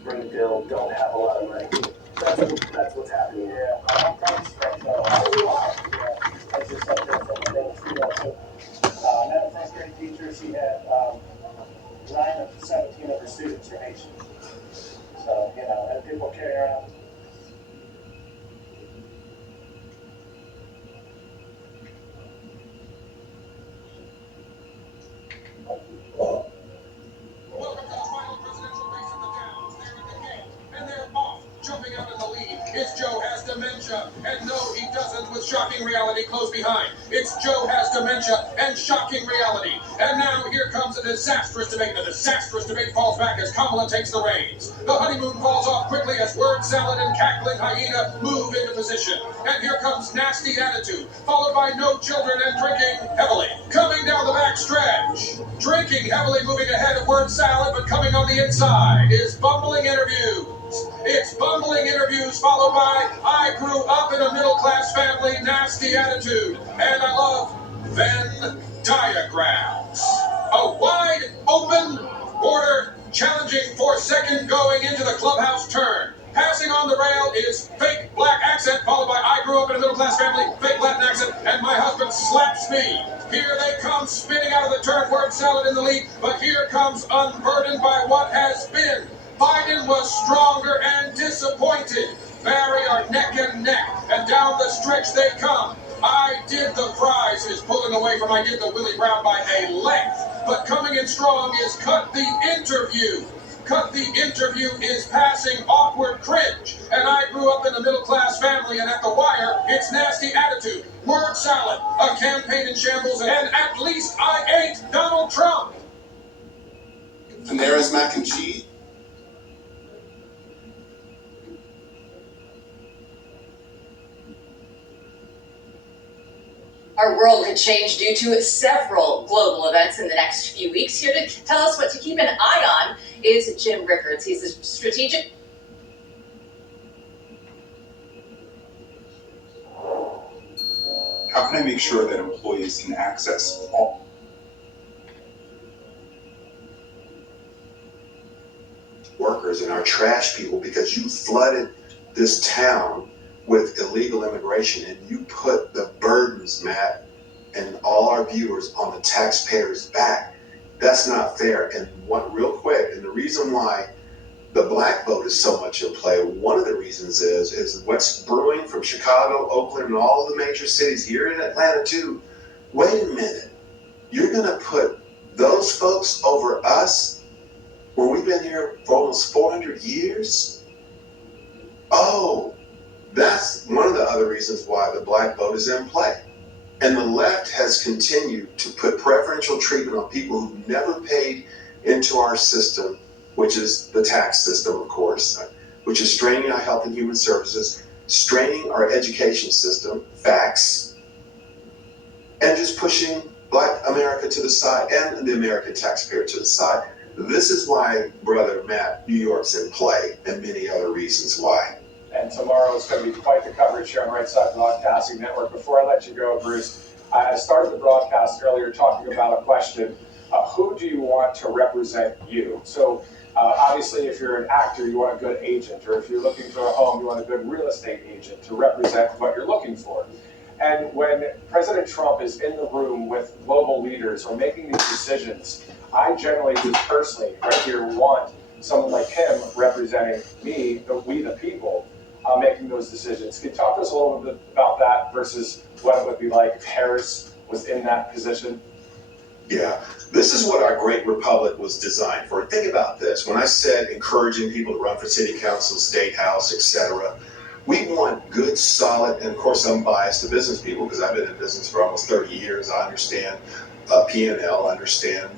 Springfield don't have a lot of money. That's what's happening. Yeah, I'm expecting that. Yeah, that's just some different things. So, I met a first grade teacher. She had 9 of 17 of her students are Haitian. So, and people carry around. Welcome to the final presidential race in the Downs. They're at the gate, and they're off. Jumping out in the lead is Joe has dementia. And no, he doesn't, with shocking reality close behind. It's Joe has dementia and shocking reality. And now here comes a disastrous debate. The disastrous debate falls back as Kamala takes the reins. The honeymoon falls off quickly as word salad and cackling hyena move into position. And here comes nasty attitude, followed by no children and drinking heavily. Coming down the back stretch, drinking heavily, moving ahead of word salad, but coming on the inside is bumbling interviews. It's bumbling interviews followed by I grew up in a middle-class family, nasty attitude. And I love Venn diagrams. A wide open border challenging for second going into the clubhouse turn. Passing on the rail is fake black accent, followed by I grew up in a middle-class family, fake Latin accent, and my husband slaps me. Here they come spinning out of the turn, word salad in the lead, but here comes unburdened by what has been. Biden was stronger and disappointed. Barry are neck and neck, and down the stretch they come. I did the prize is pulling away from I did the Willie Brown by a length, but coming in strong is Cut the Interview. Cut the Interview is passing awkward cringe, and I grew up in a middle-class family, and at the wire, it's nasty attitude. Word salad, a campaign in shambles, and at least I ate Donald Trump. Panera's mac and cheese. Our world could change due to several global events in the next few weeks. Here to tell us what to keep an eye on is Jim Rickards. He's a strategic. How can I make sure that employees can access all workers and our trash people, because you flooded this town with illegal immigration and you put the burdens, Matt, and all our viewers on the taxpayers' back? That's not fair. And one real quick, and the reason why the black vote is so much in play, one of the reasons is what's brewing from Chicago, Oakland, and all of the major cities here in Atlanta too. Wait a minute, you're gonna put those folks over us where we've been here for almost 400 years? Oh, that's one of the other reasons why the black vote is in play. And the left has continued to put preferential treatment on people who never paid into our system, which is the tax system, of course, which is straining our health and human services, straining our education system, facts, and just pushing Black America to the side and the American taxpayer to the side. This is why, brother Matt, New York's in play, and many other reasons why. And tomorrow is going to be quite the coverage here on Right Side Broadcasting Network. Before I let you go, Bruce, I started the broadcast earlier talking about a question. Who do you want to represent you? So obviously, if you're an actor, you want a good agent. Or if you're looking for a home, you want a good real estate agent to represent what you're looking for. And when President Trump is in the room with global leaders or making these decisions, I generally just personally right here want someone like him representing me, we the people, making those decisions. Can you talk to us a little bit about that versus what it would be like if Harris was in that position? Yeah, this is what our great republic was designed for. Think about this. When I said encouraging people to run for city council, state house, etc., we want good, solid, and of course I'm biased to business people because I've been in business for almost 30 years. I understand P&L, understand,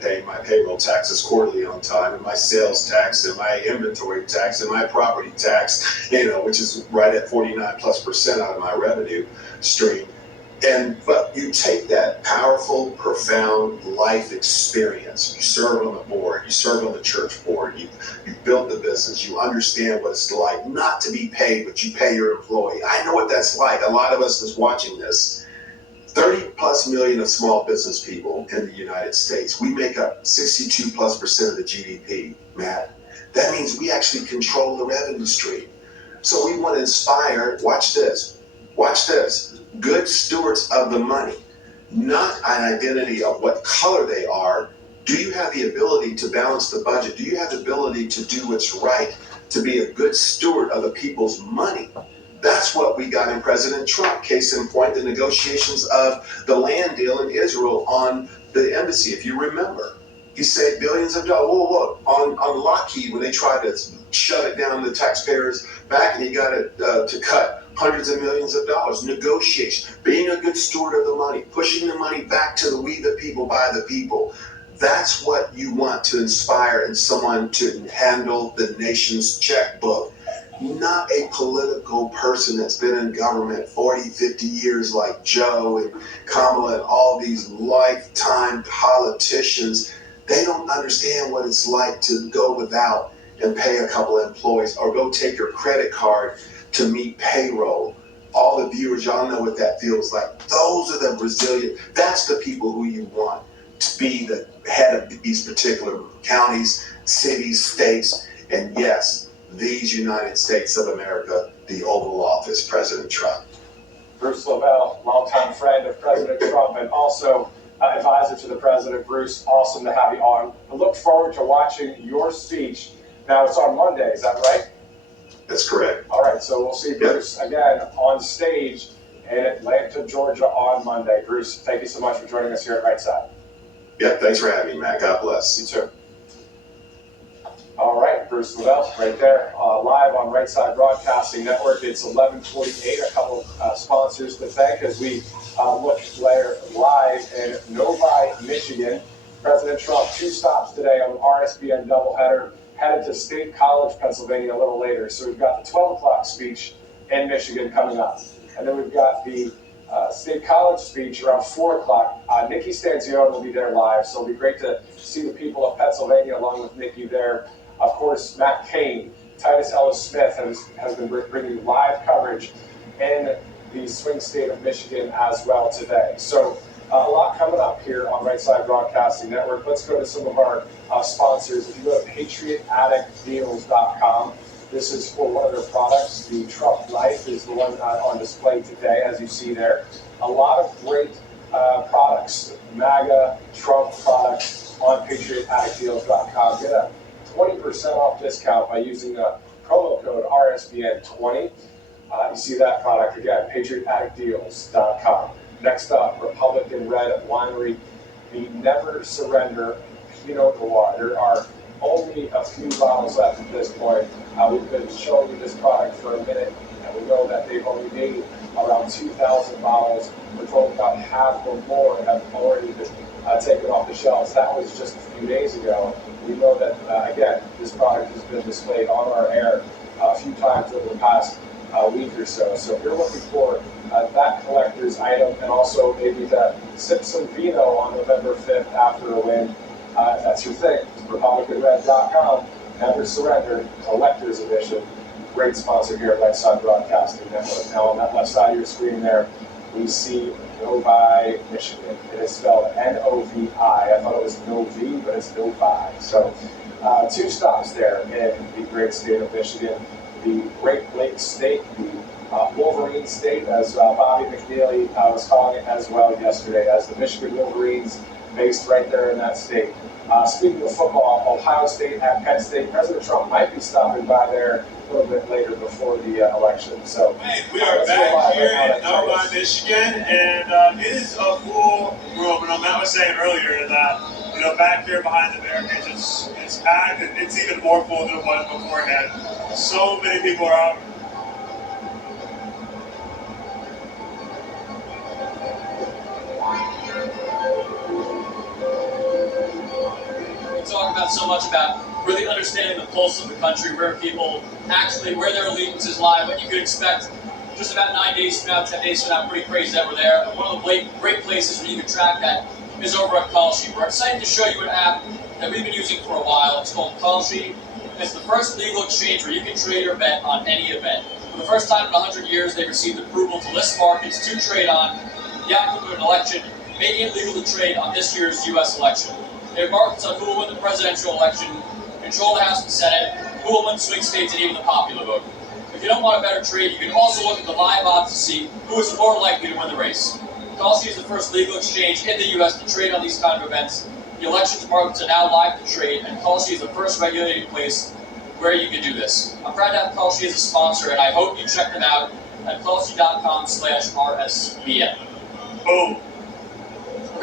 paying my payroll taxes quarterly on time, and my sales tax, and my inventory tax, and my property tax, which is right at 49+% out of my revenue stream. But you take that powerful, profound life experience, you serve on the board, you serve on the church board, you build the business, you understand what it's like not to be paid, but you pay your employee. I know what that's like. A lot of us is watching this. 30+ million of small business people in the United States. We make up 62+% of the GDP, Matt. That means we actually control the revenue stream. So we want to inspire, watch this, good stewards of the money, not an identity of what color they are. Do you have the ability to balance the budget? Do you have the ability to do what's right, to be a good steward of the people's money? That's what we got in President Trump. Case in point, the negotiations of the land deal in Israel on the embassy, if you remember. He saved billions of dollars. Whoa, on Lockheed, when they tried to shut it down the taxpayers' back, and he got it to cut hundreds of millions of dollars. Negotiation, being a good steward of the money, pushing the money back to the we the people, by the people. That's what you want to inspire in someone to handle the nation's checkbook. Not a political person that's been in government 40, 50 years like Joe and Kamala and all these lifetime politicians. They don't understand what it's like to go without and pay a couple of employees, or go take your credit card to meet payroll. All the viewers, y'all know what that feels like. Those are the resilient, that's the people who you want to be the head of these particular counties, cities, states, and yes, these United States of America, the Oval Office, President Trump. Bruce LaBelle, longtime friend of President Trump and also advisor to the president. Bruce, awesome to have you on. I look forward to watching your speech. Now, it's on Monday, is that right? That's correct. All right, so we'll see Bruce again on stage in Atlanta, Georgia on Monday. Bruce, thank you so much for joining us here at Right Side. Yep, thanks for having me, Matt. God bless. You too. All right, Bruce LaBelle, right there, live on Right Side Broadcasting Network. It's 11:48. A couple of sponsors to thank as we look live in Novi, Michigan. President Trump, 2 stops today on the RSBN doubleheader, headed to State College, Pennsylvania a little later. So we've got the 12 o'clock speech in Michigan coming up. And then we've got the State College speech around 4 o'clock. Nikki Stanzione will be there live, so it'll be great to see the people of Pennsylvania along with Nikki there. Of course, Matt Cain, Titus Ellis Smith has been bringing live coverage in the swing state of Michigan as well today. So a lot coming up here on Right Side Broadcasting Network. Let's go to some of our sponsors. If you go to PatriotAddictDeals.com, this is for one of their products. The Trump Life is the one on display today, as you see there. A lot of great products, MAGA Trump products on PatriotAddictDeals.com. Get a 20% off discount by using the promo code RSBN20. You see that product again, PatriotAddictDeals.com. Next up, Republican Red Winery, the Never Surrender Pinot Noir. There are only a few bottles left at this point. We've been showing you this product for a minute, and we know that they've only made around 2,000 bottles. We're told about half or more have already been taken off the shelves. That was just a few days ago. We know that, again, this product has been displayed on our air a few times over the past week or so. So if you're looking for that collector's item, and also maybe to sip some vino on November 5th after a win, if that's your thing, RepublicanRed.com, Never Surrender, Collector's Edition. Great sponsor here at Right Side Broadcasting Network. Now on that left side of your screen there, we see Novi, Michigan. It is spelled N-O-V-I. I thought it was Novi, but it's Novi. So 2 stops there in the great state of Michigan. The Great Lakes State, the Wolverine State, as Bobby McNeely was calling it as well yesterday, as the Michigan Wolverines based right there in that state. Speaking of football, Ohio State at Penn State. President Trump might be stopping by there a little bit later before the election. So hey, we are back here in Novi, Michigan, and it is a full room. And Matt was saying earlier that, you know, back there behind the barricades, it's packed, and it's even more full than it was beforehand. So many people are out. Talk about so much about really understanding the pulse of the country, where people actually, where their allegiances lie, what you could expect just about 9 days from now, 10 days from now. Pretty crazy that we're there. And one of the great places where you can track that is over at Kalshi. We're excited to show you an app that we've been using for a while. It's called Kalshi. It's the first legal exchange where you can trade your bet on any event. For the first time in 100 years, they received approval to list markets to trade on the outcome of an election, making it legal to trade on this year's U.S. election. They have markets on who will win the presidential election in control the House and Senate, who will win swing states, and even the popular vote. If you don't want a better trade, you can also look at the live odds to see who is more likely to win the race. Kalshi is the first legal exchange in the U.S. to trade on these kind of events. The elections markets are now live to trade, and Kalshi is the first regulated place where you can do this. I'm proud to have Kalshi as a sponsor, and I hope you check them out at kalshi.com/RSVN. Boom.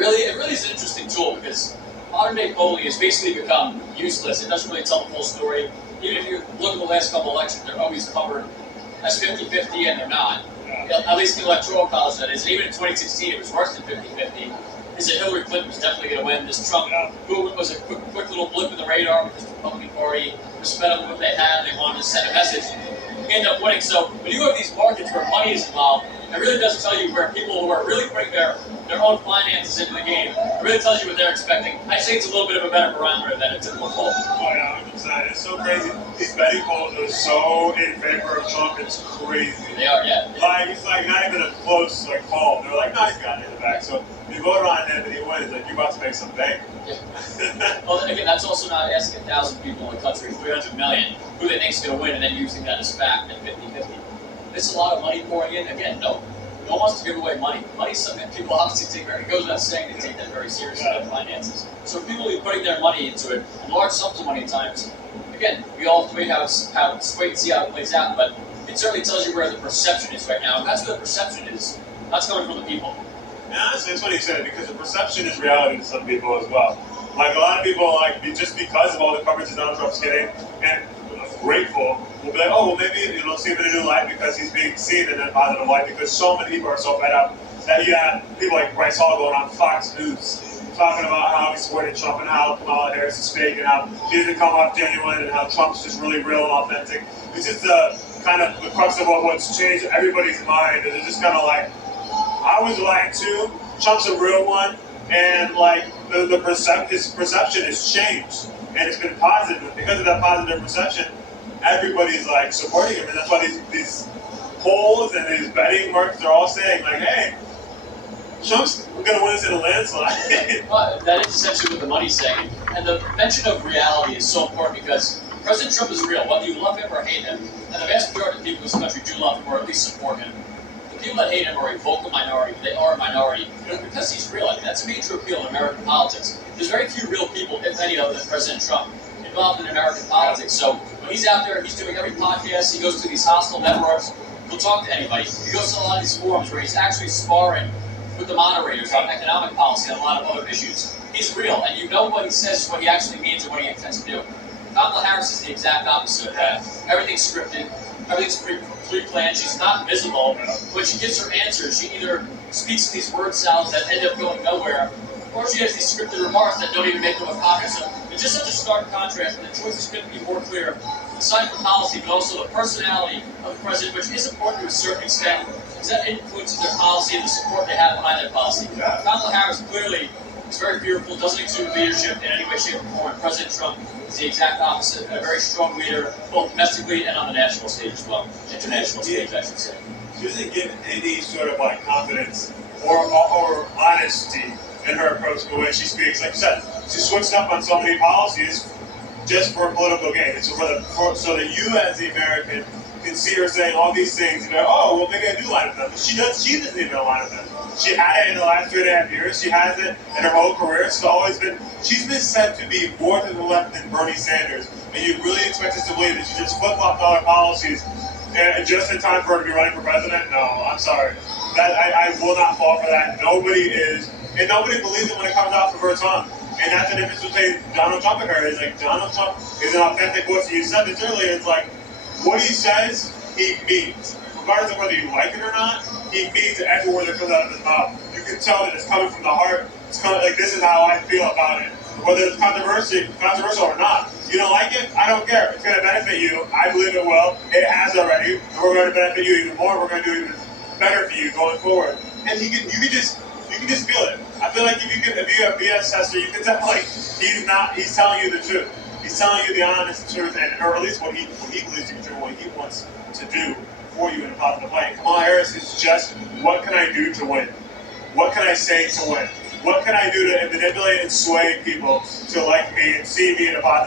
It really is an interesting tool because modern day polling has basically become useless. It doesn't really tell the full story. Even if you look at the last couple elections, they're always covered as 50-50, and they're not. At least the Electoral College, that is. And even in 2016, it was worse than 50-50. Is that Hillary Clinton was definitely going to win. This Trump movement was a quick little blip in the radar because the Republican Party was fed up with what they had. They wanted to send a message. They ended up winning. So when you go to these markets where money is involved, it really does tell you where people who are really putting their own finances into the game, it really tells you what they're expecting. I say it's a little bit of a better barometer than a typical poll. Oh yeah, 100%. It's so crazy. These betting polls are so in favor of Trump. It's crazy. They are, yeah. Like it's like not even a close call. They're like, no, he's got it in the back. So if you vote on him and he wins, like you're about to make some bank. Yeah. Well, again, that's also not asking 1,000 people in the country, 300 million, who they think is going to win, and then using that as fact at 50-50. It's a lot of money pouring in. Again, no one wants to give away money. Money's something that people obviously take very, it goes without saying, they take that very seriously, their finances. So people will be putting their money into it, and large sums of money at times. Again, we all have to wait and see how it plays out, but it certainly tells you where the perception is right now. If that's where the perception is, that's coming from the people. And honestly, it's funny you said it because the perception is reality to some people as well. Like a lot of people, just because of all the coverage that Donald Trump's getting, and grateful, will be like, oh, well, maybe see him in a new light because he's being seen in a positive light because so many people are so fed up that you have people like Bryce Hall going on Fox News talking about how he supported Trump and how Kamala Harris is fake and how she doesn't come off genuine and how Trump's just really real and authentic. It's just the kind of the crux of what's changed everybody's mind. It's just kind of like, I was lied to, Trump's a real one, and his perception has changed. And it's been positive. And because of that positive perception, everybody's supporting him. And that's why these polls and these betting markets are all saying hey, Trump's going to win this in a landslide. Well, that is essentially what the money's saying. And the mention of reality is so important because President Trump is real, whether you love him or hate him. And the vast majority of people in this country do love him or at least support him. The people that hate him are a vocal minority, but they are a minority because he's real. I mean, that's a major appeal in American politics. There's very few real people, if any, other than President Trump, involved in American politics. So when he's out there, he's doing every podcast, he goes to these hostile networks, he'll talk to anybody. He goes to a lot of these forums where he's actually sparring with the moderators on economic policy and a lot of other issues. He's real, and you know what he says is what he actually means and what he intends to do. Kamala Harris is the exact opposite of that. Everything's scripted, everything's pre-planned, she's not visible. When she gives her answers, she either speaks these word salads that end up going nowhere, or she has these scripted remarks that don't even make them a comment. So it's just such a stark contrast, and the choices couldn't be more clear. Aside from policy, but also the personality of the president, which is important to a certain extent, because that influences their policy and the support they have behind that policy. Kamala Harris clearly is very fearful, doesn't exude leadership in any way, shape, or form. President Trump is the exact opposite, a very strong leader, both domestically and on the national stage as well. International stage, I should say. She doesn't give any sort of confidence or honesty in her approach to the way she speaks. Like you said, she switched up on so many policies just for political gain. It's so that you as the American can see her saying all these things and go, oh, well, maybe I do line with them. But she doesn't even align with them. She had it in the last 2.5 years. She has it in her whole career. She's been said to be more to the left than Bernie Sanders. And you really expect us to believe that she just flip-flopped all her policies and just in time for her to be running for president? No, I'm sorry. I will not fall for that. Nobody is. And nobody believes it when it comes out of her tongue. And that's the difference between Donald Trump and her. Is Donald Trump is an authentic voice. You said this earlier. It's what he says, he means. Regardless of whether you like it or not, he means every word that comes out of his mouth. You can tell that it's coming from the heart. It's coming this is how I feel about it. Whether it's controversial or not. You don't like it? I don't care. It's going to benefit you. I believe it will. It has already. And we're going to benefit you even more. We're going to do even better for you going forward. And you can just feel it. I feel like if you're a BS tester, you can tell he's telling you the truth. He's telling you the honest truth, or at least what he believes to be true, what he wants to do for you in a positive light. Kamala Harris is just, what can I do to win? What can I say to win? What can I do to manipulate and sway people to like me and see me in a positive